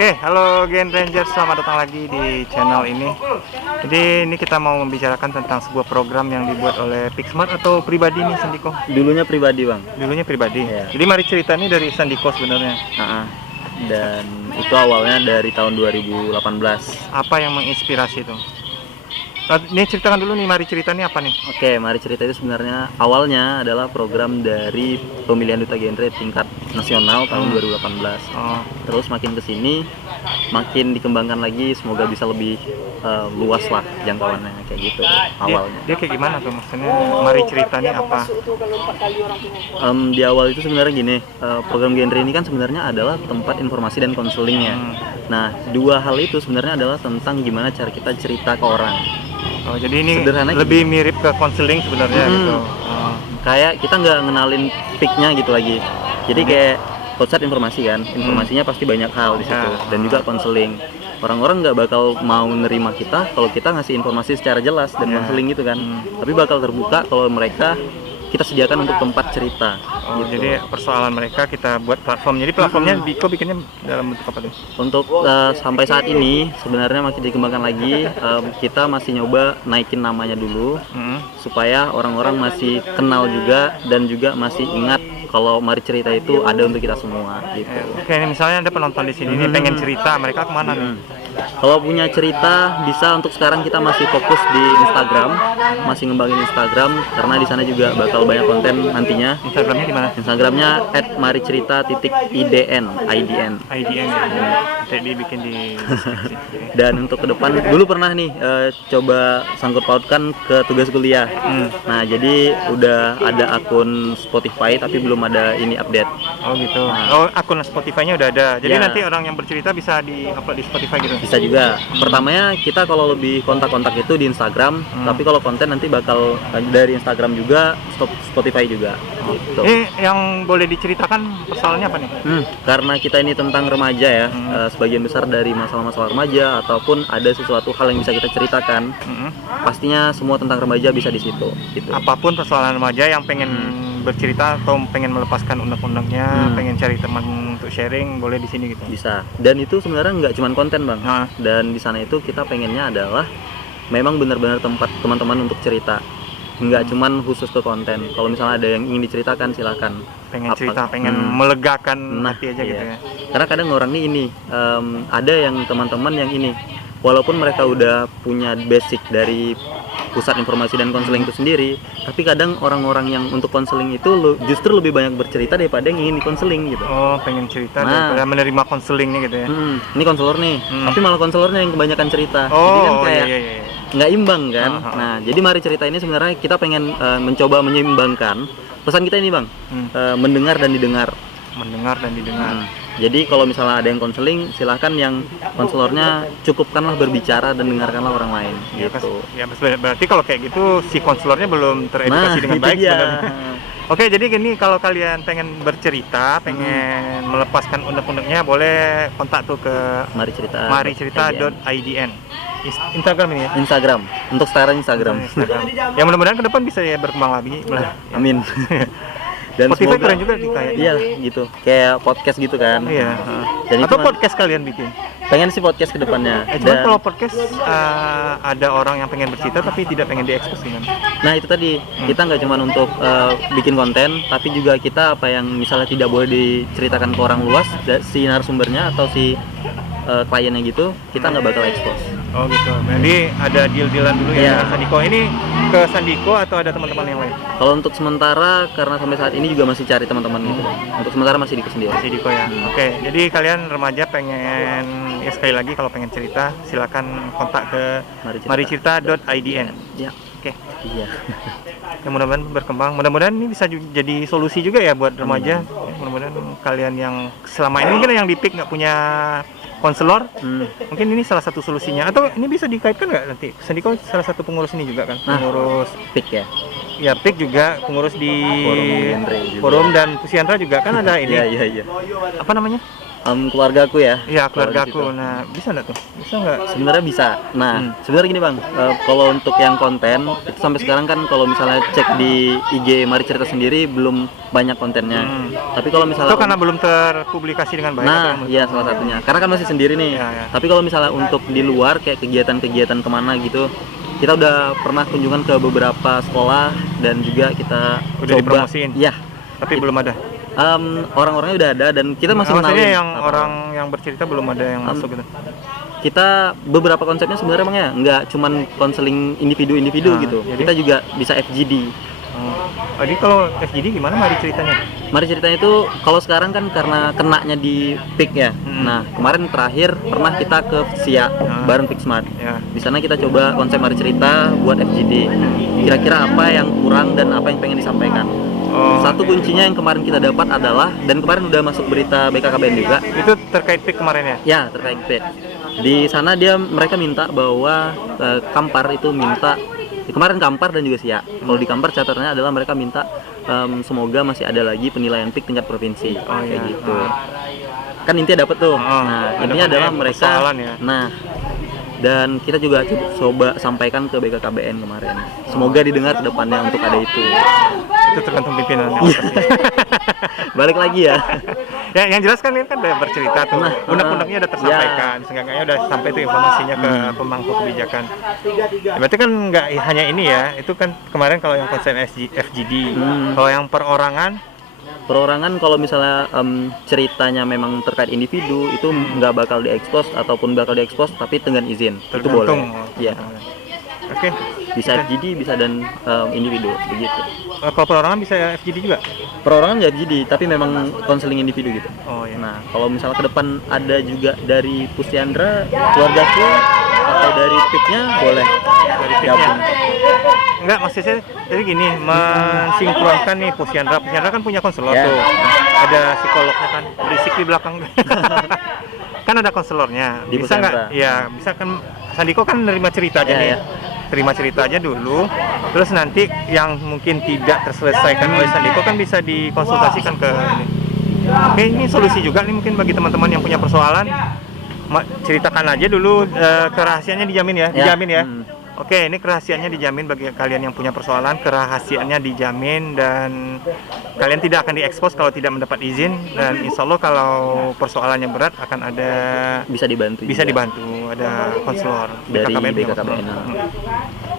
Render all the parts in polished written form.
Oke, halo Gen Rangers, selamat datang lagi di channel ini. Jadi ini kita mau membicarakan tentang sebuah program yang dibuat oleh Pixmart atau pribadi nih Sandiko? Dulunya pribadi, Bang. Dulunya pribadi. Iya. Jadi mari cerita nih dari Sandiko sebenarnya. Dan itu awalnya dari tahun 2018. Apa yang menginspirasi itu? Ini ceritakan dulu nih, mari cerita nih apa nih? Oke, mari cerita itu sebenarnya awalnya adalah program dari pemilihan duta genre tingkat nasional tahun 2018. Oh, Terus makin kesini makin dikembangkan lagi, semoga bisa lebih luas lah jangkauannya kayak gitu awalnya. dia kayak gimana tuh maksudnya? Mari cerita nih apa? Di awal itu sebenarnya gini, program genre ini kan sebenarnya adalah tempat informasi dan konselingnya. Nah, dua hal itu sebenarnya adalah tentang gimana cara kita cerita ke orang. Oh, jadi ini Sederhana lebih mirip ke konseling sebenarnya gitu. Oh. Kayak kita nggak ngenalin peak-nya gitu lagi. Jadi kayak pusat informasi kan, informasinya pasti banyak hal di situ dan juga konseling. Orang-orang nggak bakal mau nerima kita kalau kita ngasih informasi secara jelas dan konseling gitu kan. Tapi bakal terbuka kalau mereka kita sediakan untuk tempat cerita. Oh, gitu. jadi persoalan mereka kita buat platform. Jadi platformnya Biko bikinnya dalam bentuk apa tuh? Untuk sampai saat ini sebenarnya masih dikembangkan lagi. Kita masih nyoba naikin namanya dulu supaya orang-orang masih kenal juga dan juga masih ingat kalau Mari Cerita itu ada untuk kita semua gitu. Oke, ini misalnya ada penonton di sini nih pengen cerita, mereka kemana nih? Kalau punya cerita bisa, untuk sekarang kita masih fokus di Instagram, masih ngembangin Instagram karena di sana juga bakal banyak konten nantinya. Instagramnya di mana? Instagramnya @maricerita_idn. IDN ya. Nanti dibikin di deskripsi. Dan untuk ke depan dulu pernah nih coba sangkut pautkan ke tugas kuliah. Nah, jadi udah ada akun Spotify tapi belum ada ini update. Oh gitu. Oh, akun Spotify-nya udah ada. Jadi Ya. nanti orang yang bercerita bisa di-upload di Spotify gitu. Bisa juga. Pertamanya kita kalau lebih kontak-kontak itu di Instagram, tapi kalau konten nanti bakal dari Instagram juga, Spotify juga. Gitu. Ini yang boleh diceritakan persoalannya apa nih? Karena kita ini tentang remaja ya, sebagian besar dari masalah-masalah remaja ataupun ada sesuatu hal yang bisa kita ceritakan, pastinya semua tentang remaja bisa di situ. Gitu. Apapun persoalan remaja yang pengen bercerita atau pengen melepaskan unek-uneknya, pengen cari teman untuk sharing, boleh di sini gitu. Bisa. Dan itu sebenarnya nggak cuma konten, Bang. Nah. Dan di sana itu kita pengennya adalah memang benar-benar tempat teman-teman untuk cerita. Nggak cuman khusus ke konten. Kalau misalnya ada yang ingin diceritakan, silakan. Pengen cerita, pengen melegakan hati aja iya. gitu ya. Karena kadang orang nih ini ada yang teman-teman yang ini, walaupun mereka udah punya basic dari pusat informasi dan konseling itu sendiri, tapi kadang orang-orang yang untuk konseling itu justru lebih banyak bercerita daripada yang ingin dikonseling gitu. Oh, pengen cerita daripada menerima konselingnya gitu ya. Ini konselor nih, tapi malah konselornya yang kebanyakan cerita. Oh, Jadi kan kayak iya. nggak imbang kan. Nah, jadi Mari Cerita ini sebenarnya kita pengen mencoba menyeimbangkan pesan kita ini, Bang. Mendengar dan didengar. Mendengar dan didengar. Jadi kalau misalnya ada yang konseling, silahkan yang konselornya cukupkanlah berbicara dan dengarkanlah orang lain gitu. Ya, berarti kalau kayak gitu si konselornya belum teredukasi dengan itu baik dia. sebenarnya. Oke, jadi gini, kalau kalian pengen bercerita, pengen melepaskan unek-uneknya, boleh kontak tuh ke Mari Cerita. maricerita.idn. Instagram ini ya. Instagram. Untuk sekarang Instagram. Ya mudah-mudahan ke depan bisa ya berkembang lagi. Amin. Dan Spotify semoga keren juga sih kayak. Iya gitu, kayak podcast gitu kan. Iya. Dan Atau itu podcast kalian bikin. pengen sih podcast kedepannya. Cuman kalau podcast ada orang yang pengen bercerita tapi tidak pengen diekspos kan. Nah itu tadi, kita nggak cuma untuk bikin konten, tapi juga kita apa yang misalnya tidak boleh diceritakan ke orang luas, si narasumbernya atau si kliennya gitu, kita nggak bakal expose. Oh gitu. Jadi ada deal-dealan dulu ya Iya. dengan Sandiko. Ini ke Sandiko atau ada teman-teman yang lain? Kalau untuk sementara, karena sampai saat ini juga masih cari teman-teman gitu. Untuk sementara masih Diko sendiri. Sandiko ya. Oke. Jadi kalian remaja pengen ya sekali lagi kalau pengen cerita silakan kontak ke maricerita.idn. Ya. Oke. Iya. Ya, mudah-mudahan berkembang. Mudah-mudahan ini bisa jadi solusi juga ya buat remaja. Ya, mudah-mudahan kalian yang selama ini mungkin yang di PIK nggak punya konselor, mungkin ini salah satu solusinya. Atau ini bisa dikaitkan nggak nanti? Sandiko salah satu pengurus ini juga kan? Pengurus Pik ya. ya PIK juga, pengurus di Forum genre juga. Forum dan Pusiantra juga kan ada ini. Iya. Apa namanya? Keluargaku ya. Iya, Kalau di keluargaku. situ. Nah, bisa nggak tuh? Bisa nggak? Sebenarnya bisa. Nah, sebenarnya gini Bang, kalau untuk yang konten itu sampai sekarang kan kalau misalnya cek di IG Mari Cerita sendiri belum banyak kontennya. Tapi kalau misalnya Itu karena belum terpublikasi dengan baik. nah, atau iya salah satunya. Karena kan masih sendiri nih. Iya, iya. Tapi kalau misalnya untuk di luar kayak kegiatan-kegiatan kemana gitu, kita udah pernah kunjungan ke beberapa sekolah dan juga kita Udah coba. dipromosiin? Iya. Tapi belum ada. Orang-orangnya udah ada dan kita masih Maksudnya kenalin yang orang yang bercerita belum ada yang masuk gitu. kita beberapa konsepnya sebenarnya Bang ya nggak cuman konseling individu-individu Nah, gitu, jadi? kita juga bisa FGD. Jadi kalau FGD gimana Mari ceritanya? Mari ceritanya itu kalau sekarang kan karena kenanya di PIK ya. Nah kemarin terakhir pernah kita ke SIA bareng PIK Smart. Ya. Di sana kita coba konsep Mari Cerita buat FGD. Kira-kira apa yang kurang dan apa yang pengen disampaikan. Satu kuncinya yang kemarin kita dapat adalah, dan kemarin udah masuk berita BKKBN juga. Itu terkait PIK kemarin ya? Ya, terkait PIK. Di sana mereka minta bahwa Kampar itu minta kemarin Kampar dan juga SIA. Kalau di Kampar catatannya adalah mereka minta semoga masih ada lagi penilaian PIK tingkat provinsi. Kayak gitu. Kan intinya dapat tuh. Nah, ada intinya adalah mereka. persoalan ya. Nah, dan kita juga coba sampaikan ke BKKBN kemarin. Semoga didengar ke depannya untuk ada itu. Itu tergantung pimpinan. Balik lagi ya. Ya, yang jelas kan ini kan udah bercerita tuh. Nah, Undang-undangnya udah tersampaikan, seenggaknya udah sampai tuh informasinya ke pemangku kebijakan. Ya, berarti kan nggak hanya ini ya, itu kan kemarin kalau yang konsen FGD, kalau yang perorangan, Kalau misalnya ceritanya memang terkait individu itu nggak bakal diekspos ataupun bakal diekspos tapi dengan izin. Itu boleh. tergantung. Iya. Oke. Bisa FGD bisa dan individu begitu. Kalau perorangan bisa FGD juga? Perorangan nggak FGD tapi memang konseling individu gitu. Oh iya. Nah, kalau misalnya ke depan ada juga dari Pusyandra, keluargaku atau dari PIK-nya boleh Dari PIK-nya. gabung. Enggak, maksud saya jadi gini, mensinkronkan nih Pusyandra. Pusyandra kan punya konselor Ya. tuh. Ada psikolognya kan, berisik di belakang. Kan ada konselornya. Di Bisa Pusyandra. nggak? Ya, bisa kan. Sandiko kan nerima cerita aja Ya, nih. ya. Terima cerita aja dulu. Terus nanti yang mungkin tidak terselesaikan oleh Sandiko kan bisa dikonsultasikan ke ini. Oke, ini solusi juga nih mungkin bagi teman-teman yang punya persoalan. Ceritakan aja dulu, kerahasiaannya dijamin ya, dijamin ya. Oke, ini kerahasiaannya dijamin bagi kalian yang punya persoalan, kerahasiaannya dijamin dan kalian tidak akan diekspos kalau tidak mendapat izin, dan insya Allah kalau persoalannya berat akan ada Bisa dibantu. bisa juga. dibantu, ada konselor Dari BKKBN. BKKBN. Ya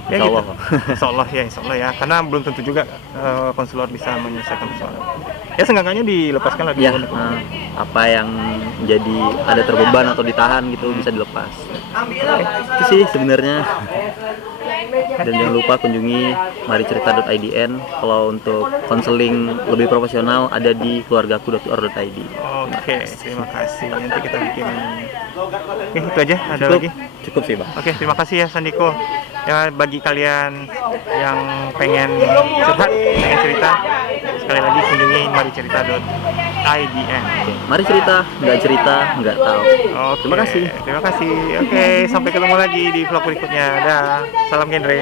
Insya gitu. Allah. Insya Allah ya, insya Allah ya, karena belum tentu juga konselor bisa menyelesaikan persoalan. Ya seenggaknya dilepaskan lah Ya, dulu. apa yang jadi ada terbeban atau ditahan gitu bisa dilepas. Itu sih sebenarnya. Dan jangan lupa kunjungi maricerita.idn. Kalau untuk konseling lebih profesional ada di keluargaku.or.id. Oke, terima kasih. Nanti kita bikin. Oke, itu aja. Ada Cukup, lagi? cukup sih Bang. Oke, terima kasih ya Sandiko. Ya, bagi kalian yang pengen curhat, pengen cerita, sekali lagi kunjungi maricerita.idn. Oke, mari cerita, nggak tahu. Oke, Terima kasih. Terima kasih. Oke, sampai ketemu lagi di vlog berikutnya. Dah. Salam genre.